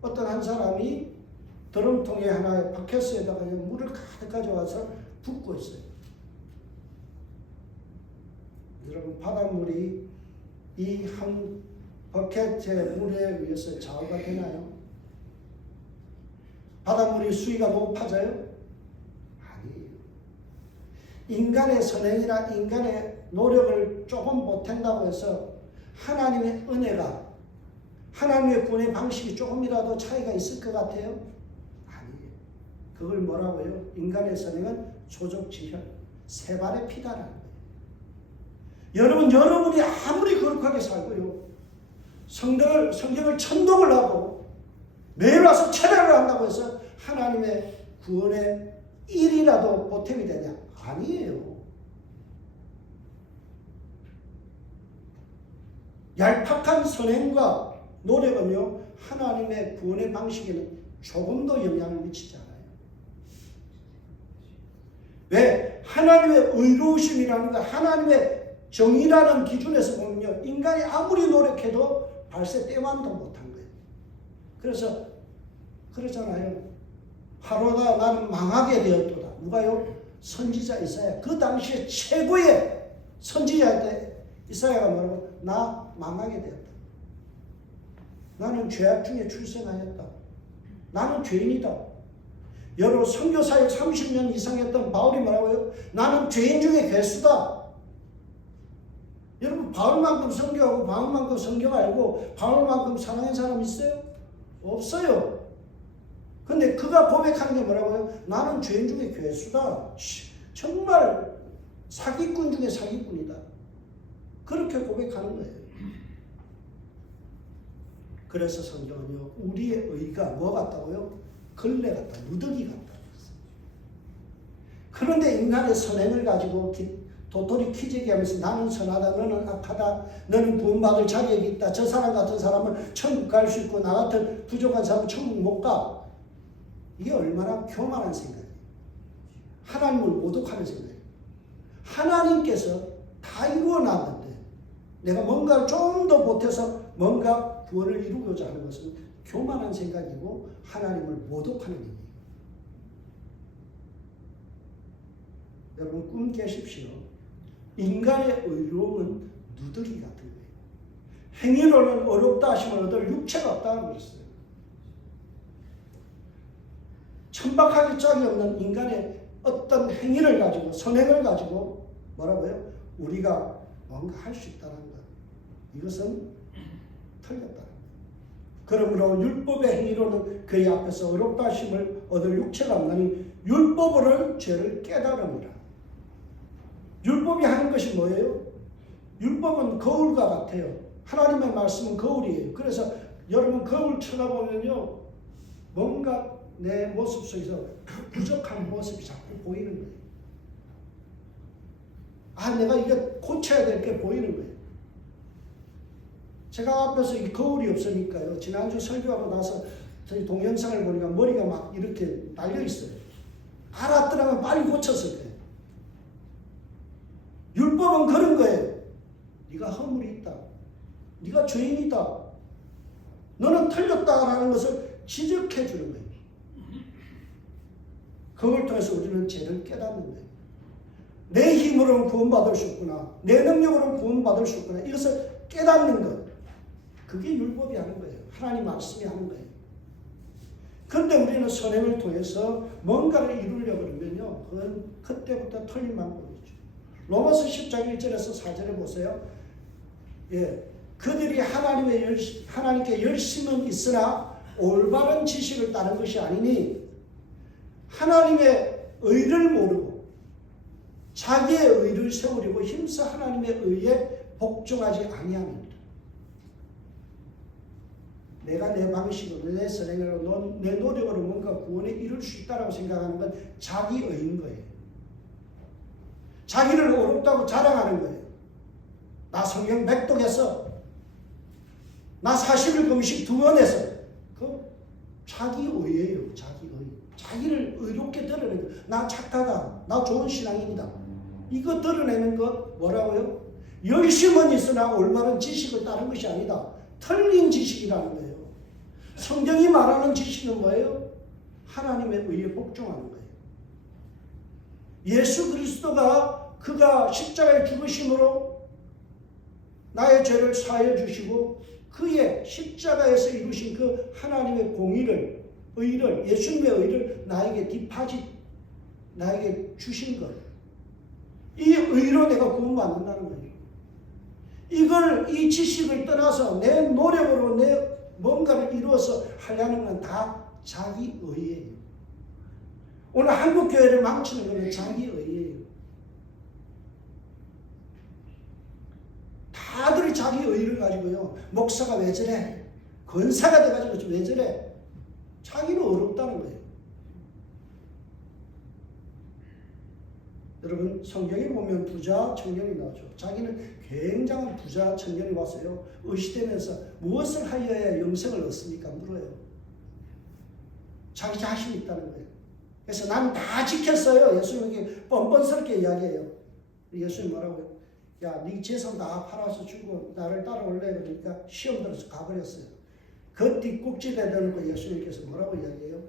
어떤 한 사람이 드럼통에 하나에 바켓에다가 물을 가득 가져와서 붓고 있어요. 여러분, 바닷물이 이 한 버켓의 물에 의해서 좌우가 되나요? 바닷물이 수위가 높아져요? 아니에요. 인간의 선행이나 인간의 노력을 조금 보탠다고 해서 하나님의 은혜가, 하나님의 구원의 방식이 조금이라도 차이가 있을 것 같아요? 아니에요. 그걸 뭐라고요? 인간의 선행은 소족지혈, 세 발의 피다라는 거예요. 여러분이 아무리 거룩하게 살고요, 성경을 천독을 하고 매일 와서 철회를 한다고 해서 하나님의 구원의 1이라도 보탬이 되냐? 아니에요. 얄팍한 선행과 노력은요, 하나님의 구원의 방식에는 조금도 영향을 미치지 않아요. 왜? 하나님의 의로우심이라는 거, 하나님의 정의라는 기준에서 보면요, 인간이 아무리 노력해도 발세 때만도 못한 거예요. 그래서 그러잖아요. 하루다 나는 망하게 되었도다. 누가요? 선지자 이사야. 그 당시에 최고의 선지자였대. 이사야가 뭐라고? 나 망하게 되었다. 나는 죄악 중에 출생하였다. 나는 죄인이다. 여러분 선교사역 30년 이상 했던 바울이 뭐라고요? 나는 죄인 중에 괴수다. 여러분 바울만큼 선교하고 바울만큼 성경 알고 바울만큼 사랑하는 사람 있어요? 없어요. 근데 그가 고백하는 게 뭐라고요? 나는 죄인 중에 괴수다. 정말 사기꾼 중에 사기꾼이다. 그렇게 고백하는 거예요. 그래서 성경은요, 우리의 의가 뭐 같다고요? 걸레 같다, 누더기 같다. 그런데 인간의 선행을 가지고 도토리 키재기 하면서 나는 선하다, 너는 악하다, 너는 구원받을 자격이 있다, 저 사람 같은 사람은 천국 갈 수 있고 나 같은 부족한 사람은 천국 못 가. 이게 얼마나 교만한 생각이에요. 하나님을 모독하는 생각이에요. 하나님께서 다 이루어놨는데 내가 뭔가를 좀 더 보태서 뭔가 구원을 이루고자 하는 것은 교만한 생각이고 하나님을 모독하는 일이에요. 여러분 꿈 깨십시오. 인간의 의로움은 누더기 같은 거예요. 행위로는 어렵다 하시면 얻을 육체가 없다는 것이었어요. 천박하기 짝이 없는 인간의 어떤 행위를 가지고 선행을 가지고 뭐라고요? 우리가 뭔가 할 수 있다는 것. 이것은 틀렸다는 것. 그러므로 율법의 행위로는 그의 앞에서 어렵다 하심을 얻을 육체가 없나니 율법으로는 죄를 깨달음이라. 율법이 하는 것이 뭐예요? 율법은 거울과 같아요. 하나님의 말씀은 거울이에요. 그래서 여러분 거울 쳐다보면요, 뭔가 내 모습 속에서 부족한 모습이 자꾸 보이는 거예요. 아, 내가 이게 고쳐야 될 게 보이는 거예요. 제가 앞에서 이 거울이 없으니까요, 지난주 설교하고 나서 저희 동영상을 보니까 머리가 막 이렇게 날려 있어요. 알았더라면 빨리 고쳤을 거예요. 율법은 그런 거예요. 네가 허물이 있다. 네가 죄인이다. 너는 틀렸다라는 것을 지적해 주는 거예요. 그걸 통해서 우리는 죄를 깨닫는 거예요. 내 힘으로는 구원받을 수 없구나. 내 능력으로는 구원받을 수 없구나. 이것을 깨닫는 것. 그게 율법이 하는 거예요. 하나님 말씀이 하는 거예요. 그런데 우리는 선행을 통해서 뭔가를 이루려고 그러면요, 그건 그때부터 틀린 방법이죠. 로마서 10장 1절에서 4절에 보세요. 예, 그들이 하나님께 열심은 있으나 올바른 지식을 따른 것이 아니니 하나님의 의를 모르고 자기의 의를 세우려고 힘써 하나님의 의에 복종하지 아니합니다. 내가 내 방식으로, 내 선행으로, 내 노력으로 뭔가 구원에 이룰 수 있다고 생각하는 건 자기 의인 거예요. 자기를 어렵다고 자랑하는 거예요. 나 성경 100독 했어. 나 40일 금식 2번 했어. 그 자기 의예요. 자기 의. 자기를 의롭게 드러내는 거. 나 착하다. 나 좋은 신앙인이다. 이거 드러내는 것 뭐라고요? 열심은 있으나 올바른 지식을 따른 것이 아니다. 틀린 지식이라는 거예요. 성경이 말하는 지식은 뭐예요? 하나님의 의에 복종하는 거예요. 예수 그리스도가 그가 십자가에 죽으심으로 나의 죄를 사하여 주시고 그의 십자가에서 이루신 그 하나님의 공의를, 의를, 예수님의 의를 나에게 디파짓, 나에게 주신 것. 이 의로 내가 구원받는다는 거예요. 이 지식을 떠나서 내 노력으로 내 뭔가를 이루어서 하려는 건 다 자기 의예요. 오늘 한국 교회를 망치는 것은 자기 의예요. 다들 자기 의를 가지고요. 목사가 왜 저래? 권사가 돼가지고 왜 저래? 자기는 어렵다는 거예요. 여러분 성경에 보면 부자 청년이 나오죠. 자기는 굉장한 부자 청년이 왔어요. 의시되면서 무엇을 하여야 영생을 얻습니까? 물어요. 자기 자신이 있다는 거예요. 그래서 난 다 지켰어요. 예수님에게 뻔뻔스럽게 이야기해요. 예수님 뭐라고요? 야, 네 재산 다 팔아서 주고 나를 따라올래? 그러니까 시험 들어서 가버렸어요. 그 뒷꼭지에 대놓고 예수님께서 뭐라고 이야기해요?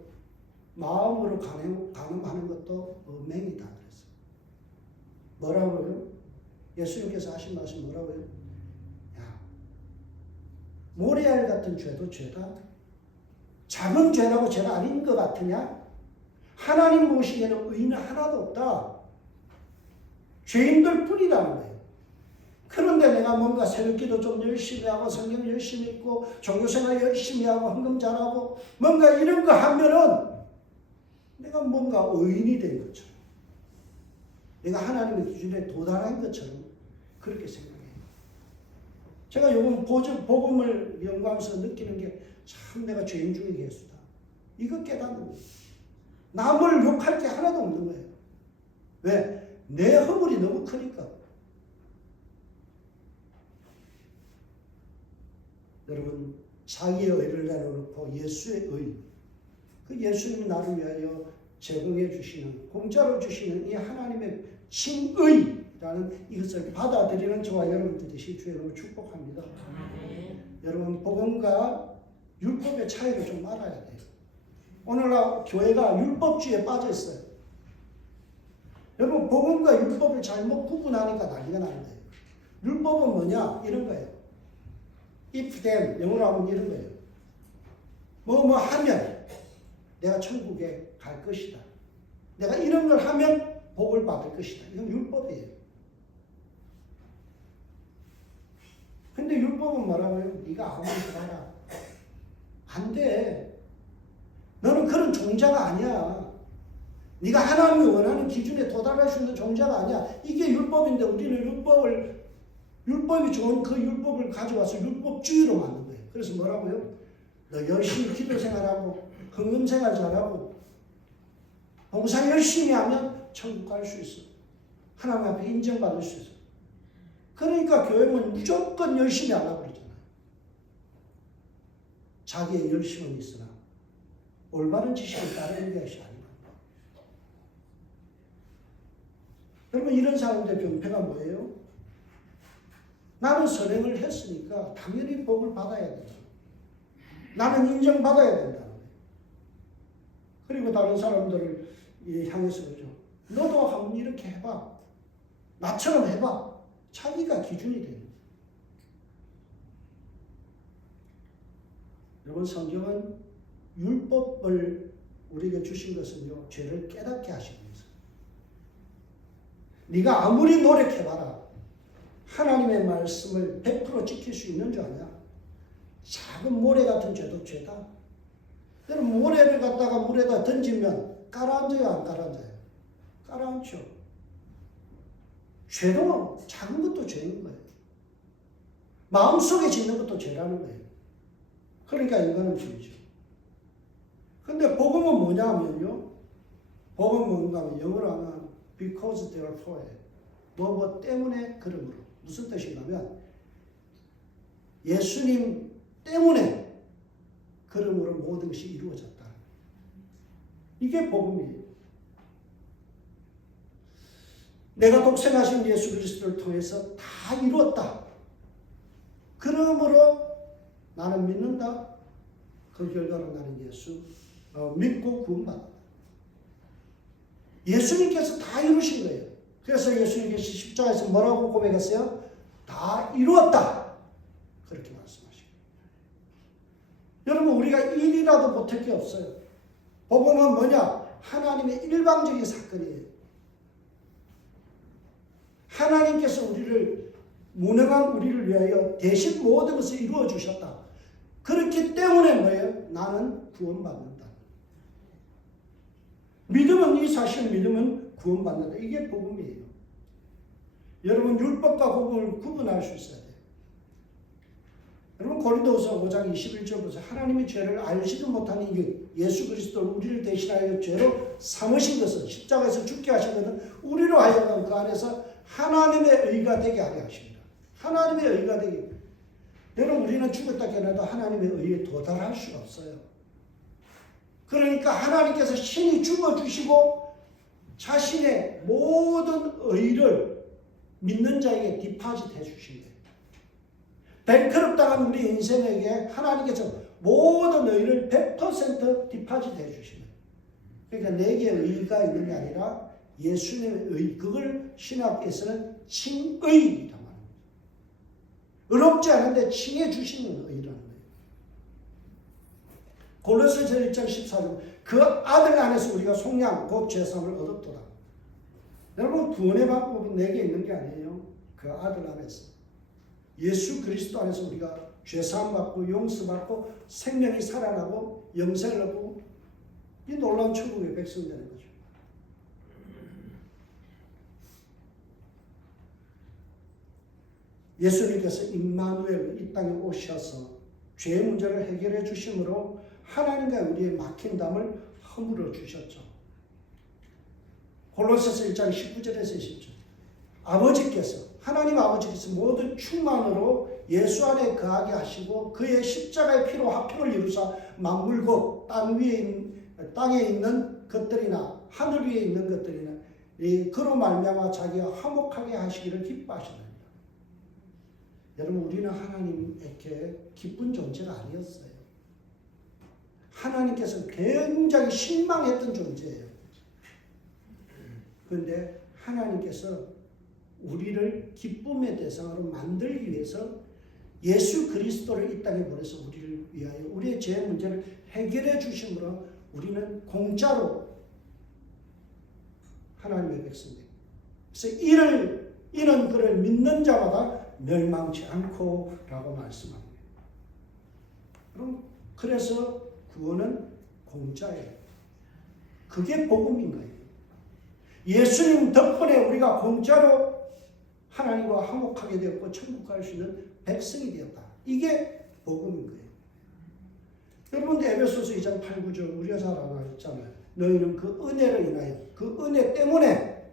마음으로 가늠하는 것도 음행이다. 그래서 뭐라고요? 예수님께서 하신 말씀 뭐라고요? 야, 모래알 같은 죄도 죄다. 작은 죄라고 죄가 아닌 것 같으냐? 하나님 보시기에는 의인은 하나도 없다. 죄인들 뿐이라는 거예요. 그런데 내가 뭔가 새벽기도 좀 열심히 하고 성경 열심히 읽고 종교생활 열심히 하고 헌금 잘하고 뭔가 이런 거 하면은 내가 뭔가 의인이 된 것처럼, 내가 하나님의 기준에 도달한 것처럼 그렇게 생각해요. 제가 요번 복음을 연구하면서 느끼는 게 참 내가 죄인 중에 예수다. 이거 깨닫는 거예요. 남을 욕할 게 하나도 없는 거예요. 왜? 내 허물이 너무 크니까. 여러분, 자기의 의를 내려놓고 예수의 의, 그 예수님이 나를 위하여 제공해 주시는, 공짜로 주시는 이 하나님의 칭의라는 이것을 받아들이는 저와 여러분들 되시 주의 이름으로 축복합니다. 여러분, 복음과 율법의 차이를 좀 알아야 돼요. 오늘날 교회가 율법주의에 빠져 있어요. 여러분, 복음과 율법을 잘못 구분하니까 난리가 나는 거예요. 율법은 뭐냐? 이런 거예요. if then, 영어로 하면 이런 거예요. 뭐 하면 내가 천국에 갈 것이다. 내가 이런 걸 하면 복을 받을 것이다. 이건 율법이에요. 근데 율법은 뭐라고요? 네가 아무리 해봐라. 안 돼. 너는 그런 종자가 아니야. 네가 하나님이 원하는 기준에 도달할 수 있는 종자가 아니야. 이게 율법인데 우리는 율법이 좋은 그 율법을 가져와서 율법주의로 만든 거예요. 그래서 뭐라고요? 너 열심히 기도 생활하고 헌금 생활 잘하고 봉사 열심히 하면 천국 갈 수 있어. 하나님 앞에 인정받을 수 있어. 그러니까 교회는 무조건 열심히 하려고 그러잖아요. 자기의 열심은 있으나 올바른 지식을 따르는 것이 아닙니다. 여러분, 이런 사람들의 병폐가 뭐예요? 나는 선행을 했으니까 당연히 복을 받아야 된다. 나는 인정받아야 된다. 그리고 다른 사람들을 향해서 그러죠. 너도 한번 이렇게 해봐. 나처럼 해봐. 자기가 기준이 되는 거예요. 여러분, 성경은 율법을 우리에게 주신 것은요, 죄를 깨닫게 하시기 위해서. 네가 아무리 노력해봐라. 하나님의 말씀을 100% 지킬 수 있는 줄 아냐? 작은 모래 같은 죄도 죄다. 여러분, 모래를 갖다가 물에다 던지면 깔아앉아요, 안 깔아앉아요? 깔아앉죠. 죄도 작은 것도 죄인 거예요. 마음속에 짓는 것도 죄라는 거예요. 그러니까 이거는 죄죠. 근데 복음은 뭐냐 하면요. 복음은 뭔가 하면 영어로 하면 because therefore 뭐 때문에 그러므로. 무슨 뜻인가면 예수님 때문에 그러므로 모든 것이 이루어졌다. 이게 복음이에요. 내가 독생하신 예수 그리스도를 통해서 다 이루었다. 그러므로 나는 믿는다. 그 결과로 나는 예수 믿고 구원받는다. 예수님께서 다 이루신 거예요. 그래서 예수님께서 십자가에서 뭐라고 고백했어요? 다 이루었다. 그렇게 말씀하시고. 여러분, 우리가 일이라도 못할 게 없어요. 복음은 뭐냐? 하나님의 일방적인 사건이에요. 하나님께서 무능한 우리를 위하여 대신 모든 것을 이루어 주셨다. 그렇기 때문에 뭐예요? 나는 구원받는다. 믿음은, 이 사실 믿음은 구원받는다. 이게 복음이에요. 여러분, 율법과 복음을 구분할 수 있어야 돼요. 여러분 고린도후서 5장 21절부터 하나님이 죄를 알지도 못하는 이유, 예수 그리스도를 우리를 대신하여 죄로 삼으신 것은 십자가에서 죽게 하신 것은 우리로 하여금 그 안에서 하나님의 의가 되게 하게 하십니다. 하나님의 의가 되게. 여러분 우리는 죽었다 깨어나도 하나님의 의에 도달할 수가 없어요. 그러니까 하나님께서 신이 죽어주시고 자신의 모든 의를 믿는 자에게 디파짓 해주신 거예요. 뱅크럽 당한 우리 인생에게 하나님께서 모든 의를 100% 디파짓 해주시는 거예요. 그러니까 내게 의가 있는 게 아니라 예수님의 의, 그걸 신학에서는 칭의이라고 합니다. 어렵지 않은데 칭해 주시는 의라는 거예요. 골로새서 1장 14절 그 아들 안에서 우리가 속량 곧 죄사함을 얻었도다. 여러분 구원의 방법은 내게 있는 게 아니에요. 그 아들 안에서 예수 그리스도 안에서 우리가 죄사함 받고 용서받고 생명이 살아나고 영생을 얻고 이 놀라운 천국의 백성 되는 거죠. 예수님께서 임마누엘 이 땅에 오셔서 죄의 문제를 해결해 주심으로 하나님과 우리의 막힌 담을 허물어 주셨죠. 골로새서 1장 19절에서 20절 아버지께서 하나님 아버지께서 모든 충만으로 예수 안에 거하게 하시고 그의 십자가의 피로 화평을 이루사 만물 곧 땅에 있는 것들이나 하늘 위에 있는 것들이나 그로 말미암아 자기가 화목하게 하시기를 기뻐하시느니라. 여러분 우리는 하나님에게 기쁜 존재가 아니었어요. 하나님께서 굉장히 실망했던 존재예요. 그런데 하나님께서 우리를 기쁨의 대상으로 만들기 위해서 예수 그리스도를 이 땅에 보내서 우리를 위하여 우리의 죄 문제를 해결해 주심으로 우리는 공짜로 하나님의 백성입니다. 그래서 이는 그를 믿는 자마다 멸망치 않고 라고 말씀합니다. 그럼 그래서 구원은 공짜예요. 그게 복음인 거예요. 예수님 덕분에 우리가 공짜로 하나님과 화목하게 되었고 천국 갈 수 있는 백성이 되었다. 이게 복음인 거예요. 여러분 에베소서 2장 8, 9절 우리가 잘 알았잖아요. 너희는 그 은혜를 인하여 그 은혜 때문에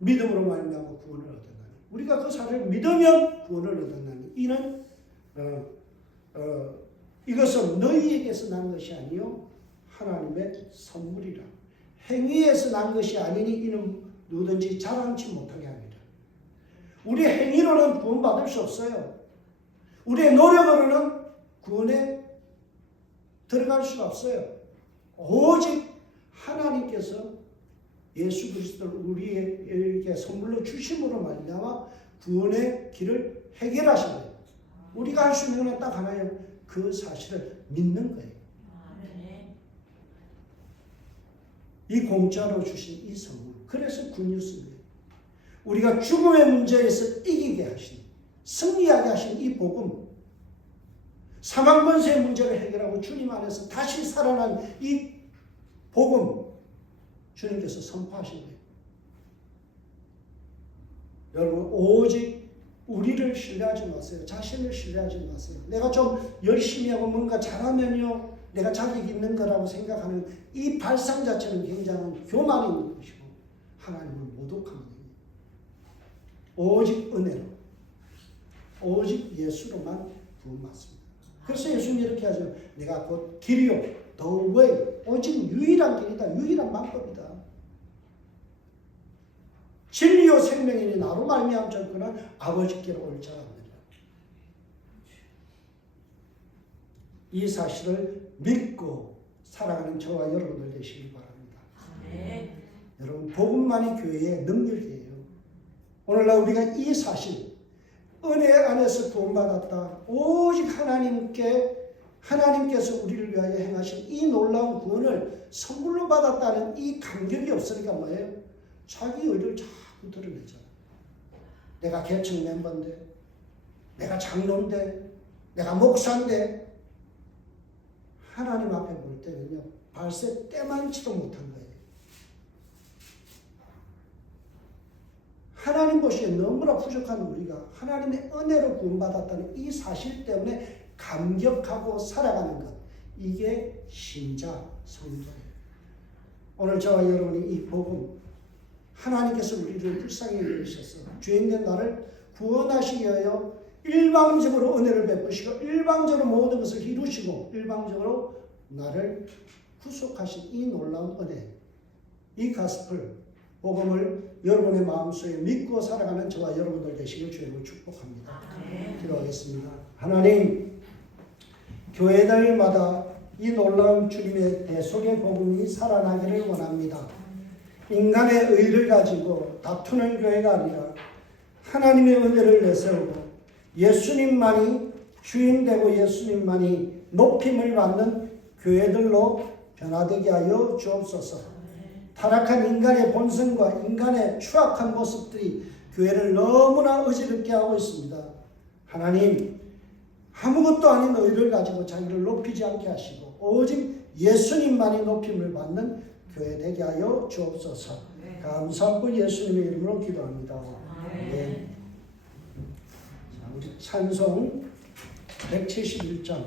믿음으로 말미암아 구원을 얻었나니 우리가 그 사실을 믿으면 구원을 얻었나니 이는 이것은 너희에게서 난 것이 아니요 하나님의 선물이라. 행위에서 난 것이 아니니 이는 누구든지 자랑치 못하게 합니다. 우리 행위로는 구원받을 수 없어요. 우리의 노력으로는 구원에 들어갈 수가 없어요. 오직 하나님께서 예수 그리스도를 우리에게 선물로 주심으로 말미암아 구원의 길을 해결하신 거예요. 우리가 할 수 있는 건 딱 하나예요. 그 사실을 믿는 거예요. 이 공짜로 주신 이 선물. 그래서 굿뉴스입니다. 우리가 죽음의 문제에서 이기게 하신, 승리하게 하신 이 복음, 사망 권세의 문제를 해결하고 주님 안에서 다시 살아난 이 복음, 주님께서 선포하신 거예요. 여러분 오직 우리를 신뢰하지 마세요. 자신을 신뢰하지 마세요. 내가 좀 열심히 하고 뭔가 잘하면요 내가 자격 있는 거라고 생각하는 이 발상 자체는 굉장한 교만인 것이고 하나님을 모독하는 거예요. 오직 은혜로 오직 예수로만 구원받습니다. 그래서 예수님이 이렇게 하죠. 내가 곧 길이요 the way 오직 유일한 길이다. 유일한 방법이다. 진리요 생명이니 나로 말미암지 않거나 아버지께로 올 자가 없느니라. 이 사실을 믿고 살아가는 저와 여러분들 되시기 바랍니다. 네. 여러분 복음만이 교회의 능력이에요. 오늘날 우리가 이 사실 은혜 안에서 구원받았다. 오직 하나님께서 우리를 위하여 행하신 이 놀라운 구원을 선물로 받았다는 이 감격이 없으니까 뭐예요? 자기 의를 자꾸 드러내잖아. 내가 개척 멤버인데, 내가 장로인데, 내가 목사인데, 하나님 앞에 볼 때는요, 발세 때만치도 못한 거예요. 하나님 보시기에 너무나 부족한 우리가 하나님의 은혜로 구원받았다는 이 사실 때문에 감격하고 살아가는 것, 이게 신자 성도예요. 오늘 저와 여러분이 이 복음, 하나님께서 우리를 불쌍히 여기셔서 죄인된 나를 구원하시기 위하여 일방적으로 은혜를 베푸시고 일방적으로 모든 것을 이루시고 일방적으로 나를 구속하신 이 놀라운 은혜, 이 가스펠 복음을 여러분의 마음속에 믿고 살아가는 저와 여러분들 되시길 주님을 축복합니다. 기도하겠습니다. 하나님, 교회들마다 이 놀라운 주님의 대속의 복음이 살아나기를 원합니다. 인간의 의를 가지고 다투는 교회가 아니라 하나님의 은혜를 내세우고 예수님만이 주인되고 예수님만이 높임을 받는 교회들로 변화되게 하여 주옵소서. 타락한 인간의 본성과 인간의 추악한 모습들이 교회를 너무나 어지럽게 하고 있습니다. 하나님, 아무것도 아닌 의를 가지고 자기를 높이지 않게 하시고 오직 예수님만이 높임을 받는 교회 되게 하여 주옵소서. 감사하고 예수님의 이름으로 기도합니다. 네. 자, 우리 찬송 171장